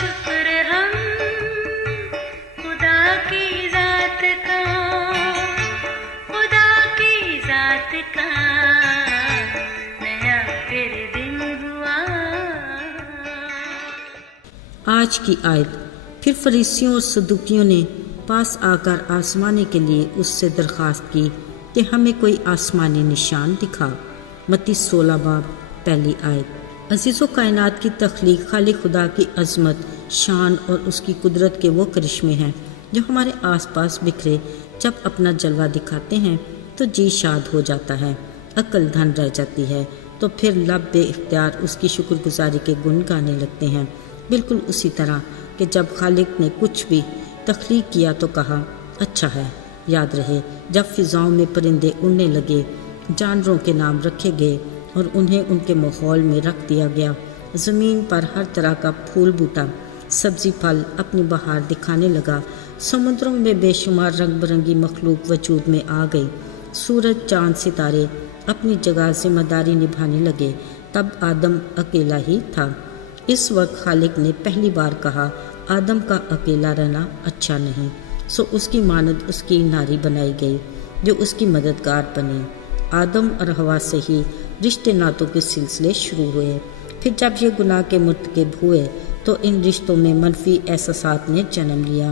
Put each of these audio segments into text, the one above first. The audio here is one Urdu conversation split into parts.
شکر ہم خدا کی ذات کا، خدا کی ذات کا نیا پھر دن ہوا۔ آج کی آیت۔ پھر فریسیوں اور صدوقیوں نے پاس آ کر آسمانے کے لیے اس سے درخواست کی کہ ہمیں کوئی آسمانی نشان دکھا۔ متی 16 باب پہلی آیت۔ عزیز و کائنات کی تخلیق خالق خدا کی عظمت، شان اور اس کی قدرت کے وہ کرشمے ہیں جو ہمارے آس پاس بکھرے جب اپنا جلوہ دکھاتے ہیں تو جی شاد ہو جاتا ہے، عقل دھن رہ جاتی ہے، تو پھر لب بے اختیار اس کی شکر گزاری کے گن گانے لگتے ہیں۔ بالکل اسی طرح کہ جب خالق نے کچھ بھی تخلیق کیا تو کہا اچھا ہے۔ یاد رہے جب فضاؤں میں پرندے اڑنے لگے، جانوروں کے نام رکھے گئے اور انہیں ان کے ماحول میں رکھ دیا گیا، زمین پر ہر طرح کا پھول بوٹا، سبزی پھل اپنی بہار دکھانے لگا، سمندروں میں بے شمار رنگ برنگی مخلوق وجود میں آ گئی، سورج چاند ستارے اپنی جگہ ذمہ داری نبھانے لگے، تب آدم اکیلا ہی تھا۔ اس وقت خالق نے پہلی بار کہا آدم کا اکیلا رہنا اچھا نہیں، سو اس کی مانند اس کی ناری بنائی گئی جو اس کی مددگار بنی۔ آدم اور حوا سے ہی رشتے ناتوں کے سلسلے شروع ہوئے۔ پھر جب یہ گناہ کے مرتکب ہوئے تو ان رشتوں میں منفی احساسات نے جنم لیا،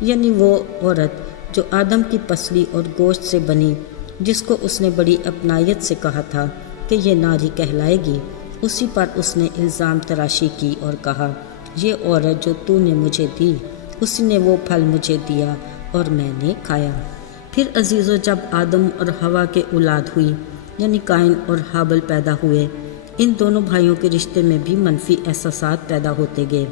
یعنی وہ عورت جو آدم کی پسلی اور گوشت سے بنی، جس کو اس نے بڑی اپنائیت سے کہا تھا کہ یہ ناری کہلائے گی، اسی پر اس نے الزام تراشی کی اور کہا یہ عورت جو تو نے مجھے دی، اسی نے وہ پھل مجھے دیا اور میں نے کھایا۔ پھر عزیزو جب آدم اور حوا کے اولاد ہوئی، یعنی قائن اور حابل پیدا ہوئے، ان دونوں بھائیوں کے رشتے میں بھی منفی احساسات پیدا ہوتے گئے۔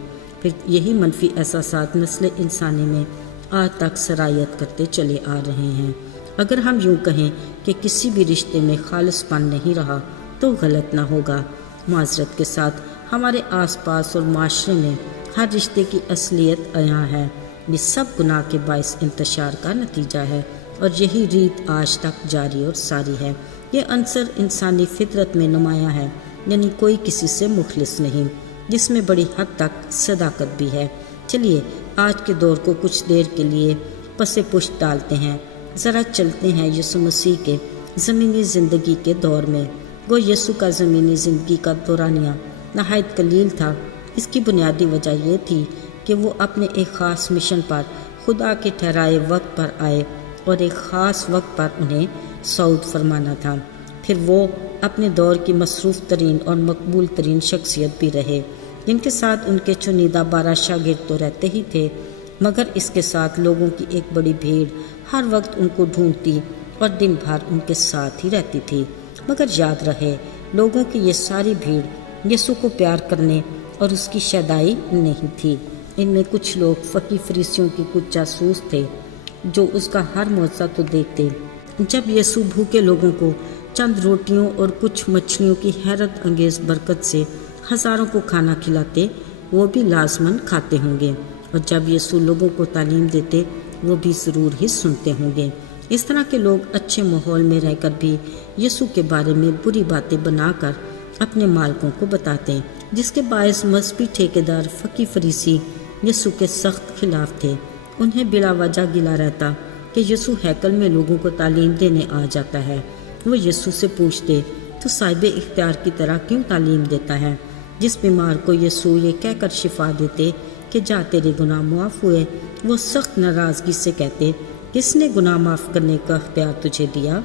پھر یہی منفی احساسات نسل انسانی میں آج تک سرایت کرتے چلے آ رہے ہیں۔ اگر ہم یوں کہیں کہ کسی بھی رشتے میں خالص پن نہیں رہا تو غلط نہ ہوگا۔ معذرت کے ساتھ ہمارے آس پاس اور معاشرے میں ہر رشتے کی اصلیت عیاں ہے۔ یہ سب گناہ کے باعث انتشار کا نتیجہ ہے اور یہی ریت آج تک جاری اور ساری ہے۔ یہ عنصر انسانی فطرت میں نمایاں ہے، یعنی کوئی کسی سے مخلص نہیں، جس میں بڑی حد تک صداقت بھی ہے۔ چلیے آج کے دور کو کچھ دیر کے لیے پس پشت ڈالتے ہیں، ذرا چلتے ہیں یسوع مسیح کے زمینی زندگی کے دور میں۔ گو یسوع کا زمینی زندگی کا دورانیہ نہایت قلیل تھا۔ اس کی بنیادی وجہ یہ تھی کہ وہ اپنے ایک خاص مشن پر خدا کے ٹھہرائے وقت پر آئے اور ایک خاص وقت پر انہیں صعود فرمانا تھا۔ پھر وہ اپنے دور کی مصروف ترین اور مقبول ترین شخصیت بھی رہے، جن کے ساتھ ان کے چنیدہ 12 شاگرد تو رہتے ہی تھے، مگر اس کے ساتھ لوگوں کی ایک بڑی بھیڑ ہر وقت ان کو ڈھونڈتی اور دن بھر ان کے ساتھ ہی رہتی تھی۔ مگر یاد رہے لوگوں کی یہ ساری بھیڑ یسوع کو پیار کرنے اور اس کی شیدائی نہیں تھی۔ ان میں کچھ لوگ فقی فریسیوں کی کچھ جاسوس تھے جو اس کا ہر معجزہ تو دیکھتے۔ جب یسوع بھوکے لوگوں کو چند روٹیوں اور کچھ مچھلیوں کی حیرت انگیز برکت سے ہزاروں کو کھانا کھلاتے، وہ بھی لازماً کھاتے ہوں گے، اور جب یسوع لوگوں کو تعلیم دیتے وہ بھی ضرور ہی سنتے ہوں گے۔ اس طرح کے لوگ اچھے ماحول میں رہ کر بھی یسوع کے بارے میں بری باتیں بنا کر اپنے مالکوں کو بتاتے، جس کے باعث مذہبی ٹھیکیدار فقی فریسی یسوع کے سخت خلاف تھے۔ انہیں بلا وجہ گلا رہتا کہ یسوع ہیکل میں لوگوں کو تعلیم دینے آ جاتا ہے۔ وہ یسوع سے پوچھتے تو صاحب اختیار کی طرح کیوں تعلیم دیتا ہے؟ جس بیمار کو یسوع یہ کہہ کر شفا دیتے کہ جا تیرے گناہ معاف ہوئے، وہ سخت ناراضگی سے کہتے کس نے گناہ معاف کرنے کا اختیار تجھے دیا؟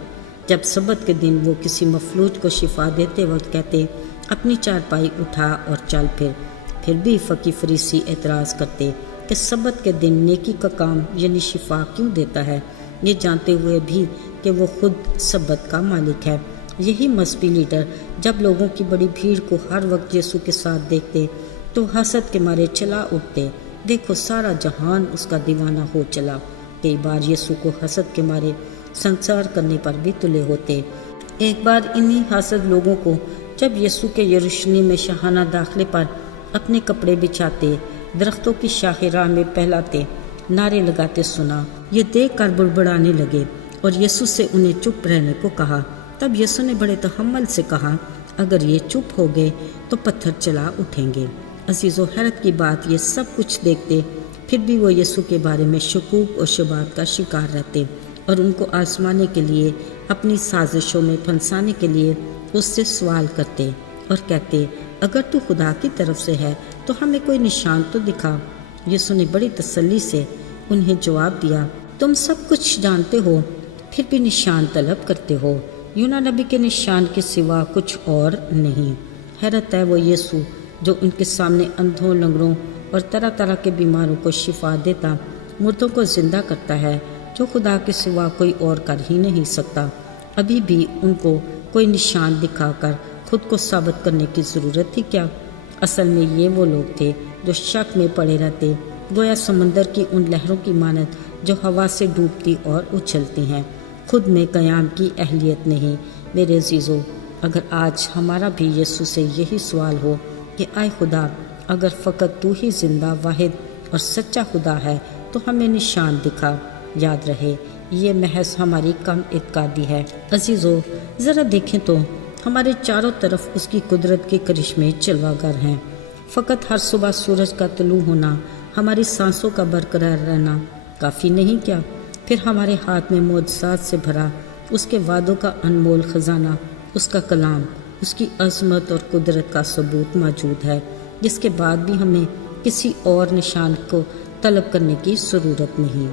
جب سبت کے دن وہ کسی مفلوج کو شفا دیتے وقت کہتے اپنی چارپائی اٹھا اور چل پھر بھی فقی فریسی اعتراض کرتے کہ سبت کے دن نیکی کا کام یعنی شفا کیوں دیتا ہے، یہ جانتے ہوئے بھی کہ وہ خود سبت کا مالک ہے۔ یہی مذہبی لیڈر جب لوگوں کی بڑی بھیڑ کو ہر وقت یسوع کے ساتھ دیکھتے تو حسد کے مارے چلا اٹھتے، دیکھو سارا جہان اس کا دیوانہ ہو چلا۔ کئی بار یسوع کو حسد کے مارے سنسار کرنے پر بھی تلے ہوتے۔ ایک بار انہی حاسد لوگوں کو جب یسوع کے یروشلم میں شاہانہ داخلے پر اپنے کپڑے بچھاتے، درختوں کی شاخ راہ میں پھیلاتے، نعرے لگاتے سنا، یہ دیکھ کر بڑبڑانے لگے اور یسوع سے انہیں چپ رہنے کو کہا۔ تب یسوع نے بڑے تحمل سے کہا، اگر یہ چپ ہو گئے تو پتھر چلا اٹھیں گے۔ عزیز و حیرت کی بات یہ سب کچھ دیکھتے پھر بھی وہ یسوع کے بارے میں شکوک اور شبہات کا شکار رہتے اور ان کو آزمانے کے لیے اپنی سازشوں میں پھنسانے کے لیے اس سے سوال کرتے اور کہتے اگر تو خدا کی طرف سے ہے تو ہمیں کوئی نشان تو دکھا۔ یسوع نے بڑی تسلی سے انہیں جواب دیا، تم سب کچھ جانتے ہو پھر بھی نشان طلب کرتے ہو، یونا نبی کے نشان کے سوا کچھ اور نہیں۔ حیرت ہے وہ یسوع جو ان کے سامنے اندھوں، لنگڑوں اور طرح طرح کے بیماروں کو شفا دیتا، مردوں کو زندہ کرتا ہے، جو خدا کے سوا کوئی اور کر ہی نہیں سکتا۔ ابھی بھی ان کو کوئی نشان دکھا کر خود کو ثابت کرنے کی ضرورت تھی کیا؟ اصل میں یہ وہ لوگ تھے جو شک میں پڑے رہتے، گویا سمندر کی ان لہروں کی مانند جو ہوا سے ڈوبتی اور اچھلتی ہیں، خود میں قیام کی اہلیت نہیں۔ میرے عزیزو، اگر آج ہمارا بھی یسوع سے یہی سوال ہو کہ آئے خدا، اگر فقط تو ہی زندہ، واحد اور سچا خدا ہے تو ہمیں نشان دکھا، یاد رہے یہ محض ہماری کم اعتقادی ہے۔ عزیزو، ذرا دیکھیں تو ہمارے چاروں طرف اس کی قدرت کے کرشمے جلوہ گر ہیں۔ فقط ہر صبح سورج کا طلوع ہونا، ہماری سانسوں کا برقرار رہنا کافی نہیں کیا؟ پھر ہمارے ہاتھ میں معجزات سے بھرا اس کے وعدوں کا انمول خزانہ، اس کا کلام، اس کی عظمت اور قدرت کا ثبوت موجود ہے، جس کے بعد بھی ہمیں کسی اور نشان کو طلب کرنے کی ضرورت نہیں۔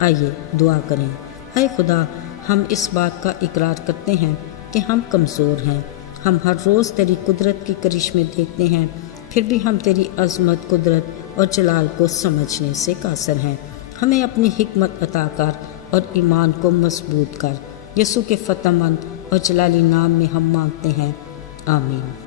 آئیے دعا کریں۔ اے خدا، ہم اس بات کا اقرار کرتے ہیں کہ ہم کمزور ہیں، ہم ہر روز تیری قدرت کے کرشمے دیکھتے ہیں، پھر بھی ہم تیری عظمت، قدرت اور جلال کو سمجھنے سے قاصر ہیں۔ ہمیں اپنی حکمت عطا کر اور ایمان کو مضبوط کر۔ یسوع کے فتح مند اور جلالی نام میں ہم مانگتے ہیں، آمین۔